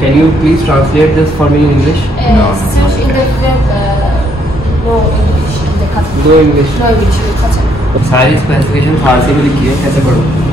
Can you please translate this for me in English? Search in the web. No English in the cutter. No English. No English in the cutter. सारी specification फारसी में लिखी है, कैसे पढ़ूँ?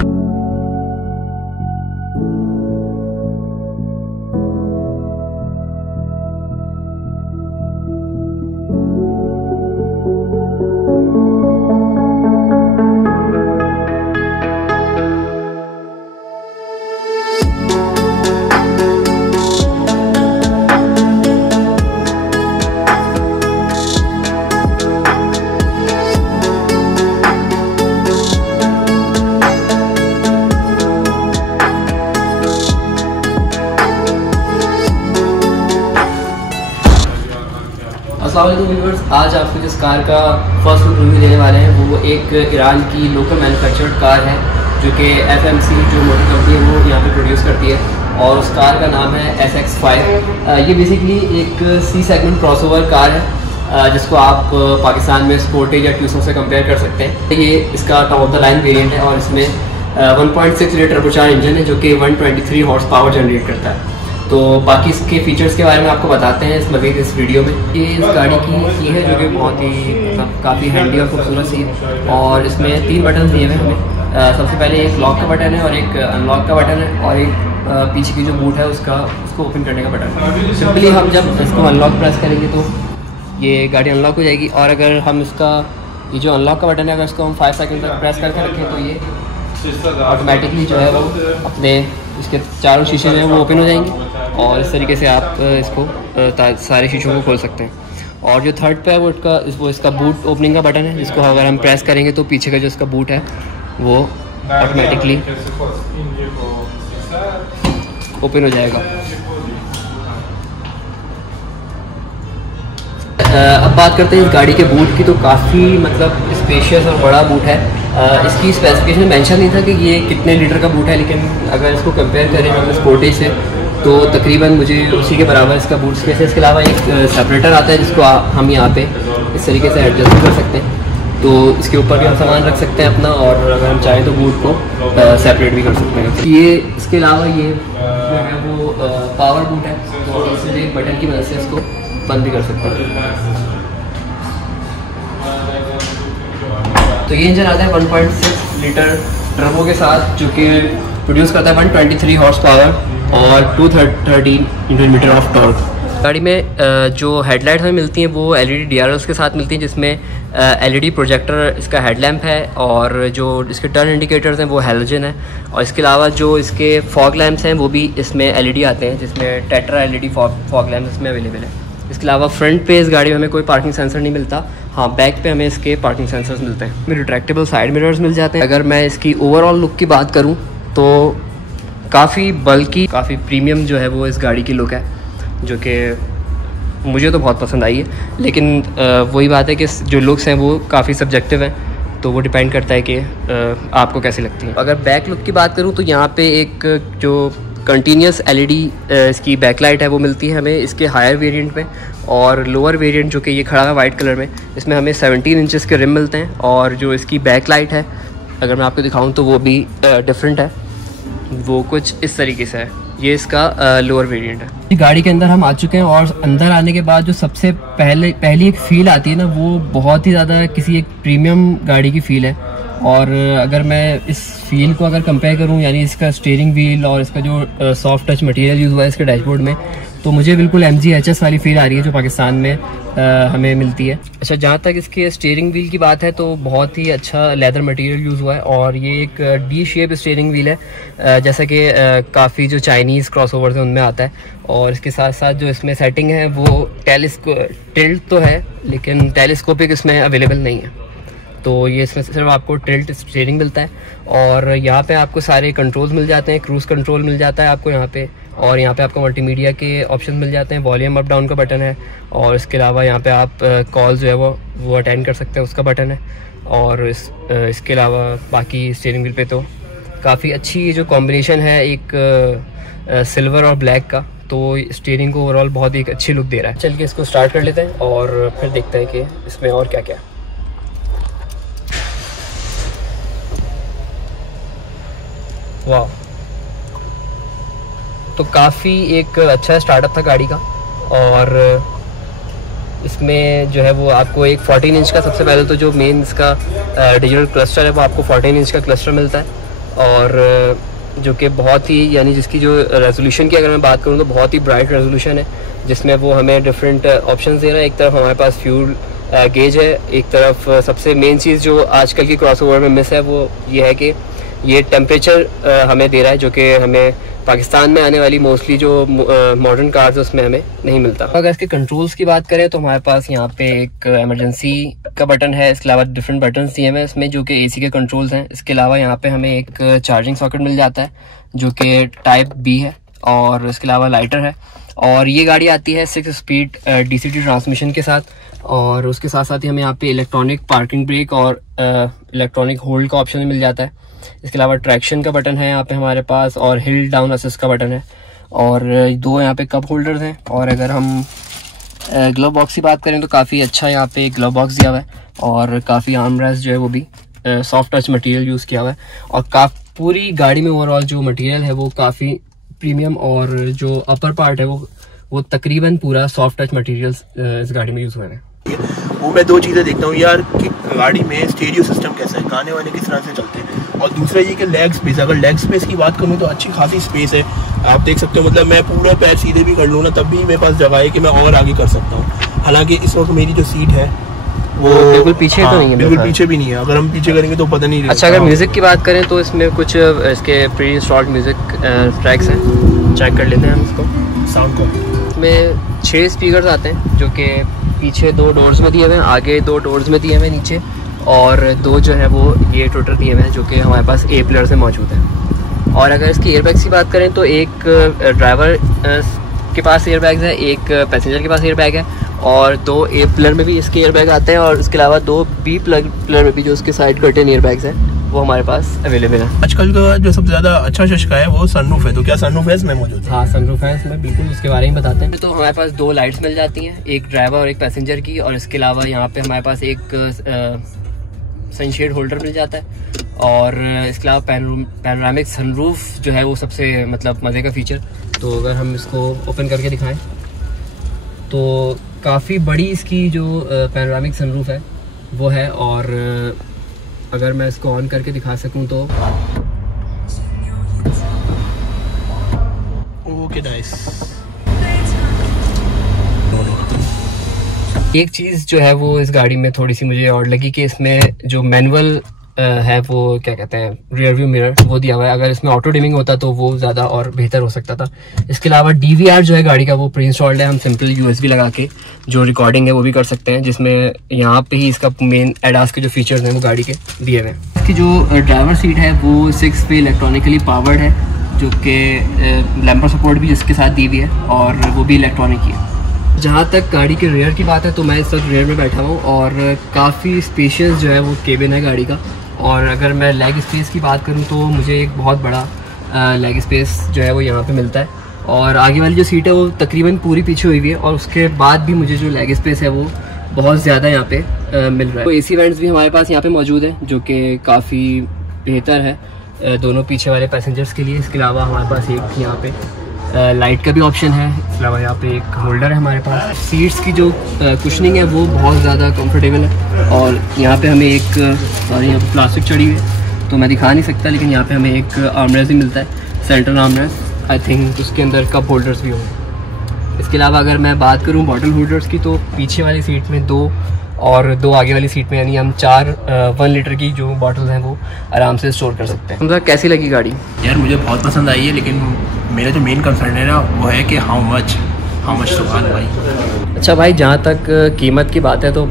अस्सलाम वालेकुम viewers, आज आपको जिस कार का फर्स्ट लुक रिव्यू देने वाले हैं वो एक ईरान की लोकल मैन्युफैक्चर्ड कार है जो कि FMC जो मोटर कंपनी है वो यहाँ पे प्रोड्यूस करती है और उस कार का नाम है SX5। ये बेसिकली एक C सेगमेंट क्रॉसओवर कार है जिसको आप पाकिस्तान में स्पोर्टेज या ट्यूसो से कंपेयर कर सकते हैं। ये इसका top of the line variant है और इसमें 1.6 लीटर टर्बोचार्ज इंजन है जो कि 123 हॉर्स पावर जनरेट करता है। तो बाकी इसके फीचर्स के बारे में आपको बताते हैं इस वीडियो में। ये इस गाड़ी की है जो कि बहुत ही मतलब काफ़ी हैंडी और खूबसूरत सी है और इसमें 3 बटन दिए हुए हमें। सबसे पहले एक लॉक का बटन है और एक अनलॉक का बटन है और एक पीछे की जो बूट है उसको ओपन करने का बटन है। सिंपली हम जब इसको अनलॉक प्रेस करेंगे तो ये गाड़ी अनलॉक हो जाएगी और अगर हम इसका ये जो अनलॉक का बटन है अगर इसको हम 5 सेकंड तक प्रेस करके रखें तो ये ऑटोमेटिकली जो है वो अपने इसके चारों शीशे जो हैं वो ओपन हो जाएंगे और इस तरीके से आप इसको सारे शीशों को खोल सकते हैं। और जो थर्ड पे है वो इसका बूट ओपनिंग का बटन है जिसको अगर हम प्रेस करेंगे तो पीछे का जो इसका बूट है वो ऑटोमेटिकली ओपन हो जाएगा। अब बात करते हैं इस गाड़ी के बूट की, तो काफ़ी मतलब स्पेशियस और बड़ा बूट है। इसकी स्पेसिफिकेशन मेंशन नहीं था कि ये कितने लीटर का बूट है, लेकिन अगर इसको कंपेयर करें हम स्पोर्टेज से तो तकरीबन मुझे उसी के बराबर इसका बूट स्पेस है। इसके अलावा एक सेपरेटर आता है जिसको हम यहाँ पे इस तरीके से एडजस्ट भी कर सकते हैं, तो इसके ऊपर भी हम सामान रख सकते हैं अपना और अगर हम चाहें तो बूट को सेपरेट भी कर सकते हैं। ये इसके अलावा ये जो है वो पावर बूट है, तो इसलिए एक बटन की मदद से इसको बंद भी कर सकते हैं। तो ये इंजन आता है 1.6 लीटर टर्बो के साथ जो कि प्रोड्यूस करता है 123 हॉर्स पावर और 213 न्यूटन मीटर ऑफ टॉर्क। गाड़ी में जो हेडलाइट हमें मिलती हैं वो LED DRLs के साथ मिलती हैं जिसमें LED प्रोजेक्टर इसका हेडलैम्प है और जो इसके टर्न इंडिकेटर्स हैं वो हैलोजन है और इसके अलावा जो इसके फॉग लैम्प्स हैं वो भी इसमें LED आते हैं जिसमें टेट्रा LED फॉग लैम्प इसमें अवेलेबल है। इसके अलावा फ्रंट पे इस गाड़ी में हमें कोई पार्किंग सेंसर नहीं मिलता, हाँ बैक पे हमें इसके पार्किंग सेंसर्स मिलते हैं। हमें रिट्रैक्टेबल साइड मिरर्स मिल जाते हैं। अगर मैं इसकी ओवरऑल लुक की बात करूं तो काफ़ी बल्कि काफ़ी प्रीमियम जो है वो इस गाड़ी की लुक है जो कि मुझे तो बहुत पसंद आई है, लेकिन वही बात है कि जो लुक्स हैं वो काफ़ी सब्जेक्टिव हैं, तो वो डिपेंड करता है कि आपको कैसी लगती है। अगर बैक लुक की बात करूँ तो यहाँ पे एक जो कंटिन्यूस LED इसकी बैकलाइट है वो मिलती है हमें इसके हायर वेरिएंट में और लोअर वेरिएंट जो कि ये खड़ा है वाइट कलर में, इसमें हमें 17 इंचेस के रिम मिलते हैं और जो इसकी बैकलाइट है अगर मैं आपको दिखाऊं तो वो भी डिफरेंट है, वो कुछ इस तरीके से है। ये इसका लोअर वेरिएंट है। गाड़ी के अंदर हम आ चुके हैं और अंदर आने के बाद जो सबसे पहली एक फ़ील आती है ना वो बहुत ही ज़्यादा किसी एक प्रीमियम गाड़ी की फ़ील है। और अगर मैं इस फील को अगर कंपेयर करूं यानी इसका स्टीयरिंग व्हील और इसका जो सॉफ्ट टच मटेरियल यूज़ हुआ है इसके डैशबोर्ड में, तो मुझे बिल्कुल MG HS वाली फील आ रही है जो पाकिस्तान में हमें मिलती है। अच्छा, जहाँ तक इसके स्टीयरिंग व्हील की बात है तो बहुत ही अच्छा लेदर मटेरियल यूज़ हुआ है और ये एक D शेप स्टीयरिंग व्हील है जैसा कि काफ़ी जो चाइनीज़ क्रॉसओवर्स हैं उनमें आता है। और इसके साथ साथ जो इसमें सेटिंग है वो टिल्ट तो है लेकिन टेलीस्कोपिक इसमें अवेलेबल नहीं है, तो ये इसमें सिर्फ आपको टिल्ट स्टीयरिंग मिलता है और यहाँ पे आपको सारे कंट्रोल्स मिल जाते हैं। क्रूज़ कंट्रोल मिल जाता है आपको यहाँ पे और यहाँ पे आपको मल्टीमीडिया के ऑप्शन मिल जाते हैं, वॉल्यूम अप डाउन का बटन है और इसके अलावा यहाँ पे आप कॉल जो है वो अटेंड कर सकते हैं उसका बटन है। और इसके अलावा बाकी स्टीयरिंग व्हील पे तो काफ़ी अच्छी जो कॉम्बिनेशन है एक सिल्वर और ब्लैक का, तो स्टीयरिंग को ओवरऑल बहुत एक अच्छी लुक दे रहा है। चल के इसको स्टार्ट कर लेते हैं और फिर देखते हैं कि इसमें और क्या क्या। वाह, तो काफ़ी एक अच्छा स्टार्टअप था गाड़ी का। और इसमें जो है वो आपको एक 14 इंच का, सबसे पहले तो जो मेन इसका डिजिटल क्लस्टर है वो आपको 14 इंच का क्लस्टर मिलता है, और जो कि बहुत ही, यानी जिसकी जो रेजोल्यूशन की अगर मैं बात करूँ तो बहुत ही ब्राइट रेजोल्यूशन है, जिसमें वो हमें डिफरेंट ऑप्शंस दे रहा है। एक तरफ हमारे पास फ्यूल गेज है, एक तरफ सबसे मेन चीज़ जो आजकल की क्रॉसओवर में मिस है वो ये है कि ये टेम्परेचर हमें दे रहा है, जो कि हमें पाकिस्तान में आने वाली मोस्टली जो मॉडर्न कार्स उसमें हमें नहीं मिलता। अगर इसके कंट्रोल्स की बात करें तो हमारे पास यहाँ पे एक इमरजेंसी का बटन है, इसके अलावा डिफरेंट बटन दिए हुए हैं इसमें जो कि एसी के कंट्रोल्स हैं। इसके अलावा यहाँ पे हमें एक चार्जिंग सॉकेट मिल जाता है जो कि टाइप बी है, और इसके अलावा लाइटर है। और ये गाड़ी आती है 6 स्पीड DCT ट्रांसमिशन के साथ, और उसके साथ साथ ही हमें यहाँ पे इलेक्ट्रॉनिक पार्किंग ब्रेक और इलेक्ट्रॉनिक होल्ड का ऑप्शन मिल जाता है। इसके अलावा ट्रैक्शन का बटन है यहाँ पे हमारे पास, और हिल डाउन असिस्ट का बटन है, और 2 यहाँ पे कप होल्डर्स हैं। और अगर हम ग्लव बॉक्स की बात करें तो काफ़ी अच्छा यहाँ पे ग्लव बॉक्स दिया हुआ है, और काफ़ी आर्मरेस्ट जो है वो भी सॉफ्ट टच मटेरियल यूज़ किया हुआ है। और पूरी गाड़ी में ओवरऑल जो मटेरियल है वो काफ़ी प्रीमियम, और जो अपर पार्ट है वो तकरीबन पूरा सॉफ्ट टच मटेरियल्स इस गाड़ी में यूज़ हुए हैं। वो मैं 2 चीज़ें देखता हूँ यार कि गाड़ी में स्टीरियो सिस्टम कैसा है, गाने वाने किस तरह से चलते हैं, और दूसरा ये कि लेग स्पेस, अगर लेग स्पेस की बात करूँ तो अच्छी खासी स्पेस है। आप देख सकते हो, मतलब मैं पूरा पैर सीधे भी कर लूँ ना तब भी मेरे पास जगह है कि मैं और आगे कर सकता हूँ। हालांकि इस वक्त मेरी जो सीट है वो बिल्कुल पीछे तो नहीं है, बिल्कुल पीछे भी नहीं है। अगर हम पीछे करेंगे तो पता नहीं। अच्छा, अगर म्यूज़िक की बात करें तो इसमें कुछ इसके प्री इंस्टॉल्ड म्यूज़िक ट्रैक्स हैं, चेक कर लेते हैं हम इसको। साउंड को इसमें 6 स्पीकर्स आते हैं जो कि पीछे 2 डोर्स में दिए हुए हैं, आगे 2 डोर्स में दिए हुए हैं नीचे, और 2 जो है वो ये ट्विटर दिए हुए हैं जो कि हमारे पास A पिलर से मौजूद है। और अगर इसकी एयरबैग्स की बात करें तो एक ड्राइवर के पास एयरबैग्स है, एक पैसेंजर के पास एयरबैग है, और 2 A पिलर में भी इसके एयरबैग आते हैं, और इसके अलावा 2 B पिलर में भी जो उसके साइड कर्टेन एयरबैग्स हैं वो हमारे पास अवेलेबल है। आजकल का जो सबसे ज़्यादा अच्छा शशका है वो सनरूफ है, तो क्या सनरूफ है इसमें मौजूद है? हाँ, सनरूफ है इसमें, बिल्कुल उसके बारे में बताते हैं। तो हमारे पास 2 लाइट्स मिल जाती हैं, एक ड्राइवर और एक पैसेंजर की, और इसके अलावा यहाँ पे हमारे पास एक सनशेड होल्डर मिल जाता है, और इसके अलावा पैनोरामिक सनरूफ जो है वो सबसे मतलब मज़े का फीचर। तो अगर हम इसको ओपन करके दिखाएं तो काफ़ी बड़ी इसकी जो पैनोरामिक सनरूफ है वो है, और अगर मैं इसको ऑन करके दिखा सकूं तो ओके नाइस। एक चीज़ जो है वो इस गाड़ी में थोड़ी सी मुझे और लगी कि इसमें जो मैनुअल है वो क्या कहते हैं रियर व्यू मिरर वो दिया हुआ है। अगर इसमें ऑटो डिमिंग होता तो वो ज़्यादा और बेहतर हो सकता था। इसके अलावा DVR जो है गाड़ी का वो प्री इंस्टॉल्ड है, हम सिंपल USB लगा के जो रिकॉर्डिंग है वो भी कर सकते हैं, जिसमें यहाँ पे ही इसका मेन एडास के जो फीचर्स हैं वो गाड़ी के दिए हुए हैं। इसकी जो ड्राइवर सीट है वो 6 वे इलेक्ट्रॉनिकली पावर्ड है, जो कि लैम्पर सपोर्ट भी जिसके साथ दी हुई है, और वो भी इलेक्ट्रॉनिक ही है। जहाँ तक गाड़ी के रेयर की बात है तो मैं इस वक्त रेयर में बैठा हूँ, और काफ़ी स्पेशियस जो है वो केबिन है गाड़ी का। और अगर मैं लेग स्पेस की बात करूँ तो मुझे एक बहुत बड़ा लेग स्पेस जो है वो यहाँ पे मिलता है, और आगे वाली जो सीट है वो तकरीबन पूरी पीछे हुई है, और उसके बाद भी मुझे जो लेग स्पेस है वो बहुत ज़्यादा यहाँ पे मिल रहा है। तो AC वेंट्स भी हमारे पास यहाँ पे मौजूद है जो कि काफ़ी बेहतर है दोनों पीछे वाले पैसेंजर्स के लिए। इसके अलावा हमारे पास एक यहाँ पे लाइट का भी ऑप्शन है, इसके अलावा यहाँ पे एक होल्डर है हमारे पास। सीट्स की जो कुशनिंग है वो बहुत ज़्यादा कंफर्टेबल है, और यहाँ पे हमें एक यहाँ पे प्लास्टिक चढ़ी हुई है तो मैं दिखा नहीं सकता, लेकिन यहाँ पे हमें एक आर्मरेस्ट भी मिलता है, सेंट्रल आर्मरेस्ट। आई थिंक उसके अंदर कप होल्डर्स भी होंगे। इसके अलावा अगर मैं बात करूँ बॉटल होल्डर्स की तो पीछे वाली सीट में 2 और 2 आगे वाली सीट में, यानी हम 4 1 लीटर की जो बॉटल्स हैं वो आराम से स्टोर कर सकते हैं। तुमको कैसी लगी गाड़ी? यार मुझे बहुत पसंद आई है, लेकिन मेरा जो मेन कंसर्न है ना वो है कि हाउ मच सुभान भाई। अच्छा भाई, जहाँ तक कीमत की बात है तो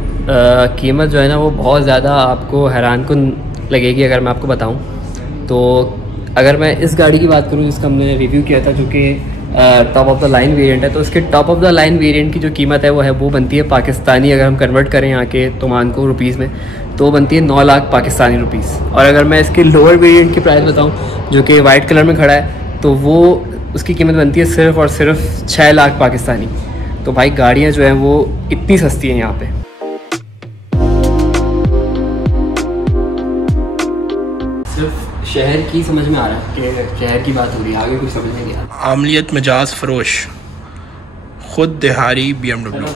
कीमत जो है ना वो बहुत ज़्यादा आपको हैरान कुन लगेगी अगर मैं आपको बताऊँ तो। अगर मैं इस गाड़ी की बात करूँ जिसका हमने रिव्यू किया था जो कि top of the line variant है, तो इसके top of the line variant की जो कीमत है वो बनती है पाकिस्तानी, अगर हम कन्वर्ट करें यहाँ के तोमान को रुपीज़ में तो बनती है 9 लाख पाकिस्तानी रुपीज़। और अगर मैं इसके लोअर वेरिएंट की प्राइस बताऊँ जो कि वाइट कलर में खड़ा है तो वो उसकी कीमत बनती है सिर्फ़ और सिर्फ 6 लाख पाकिस्तानी। तो भाई गाड़ियाँ जो हैं वो इतनी सस्ती हैं यहाँ पे। सिर्फ शहर की समझ में आ रहा है कि शहर की बात हो रही है, आगे कुछ समझ नहीं आ रहा। आमलियत मजाज फरोश खुद दिहाड़ी BMW।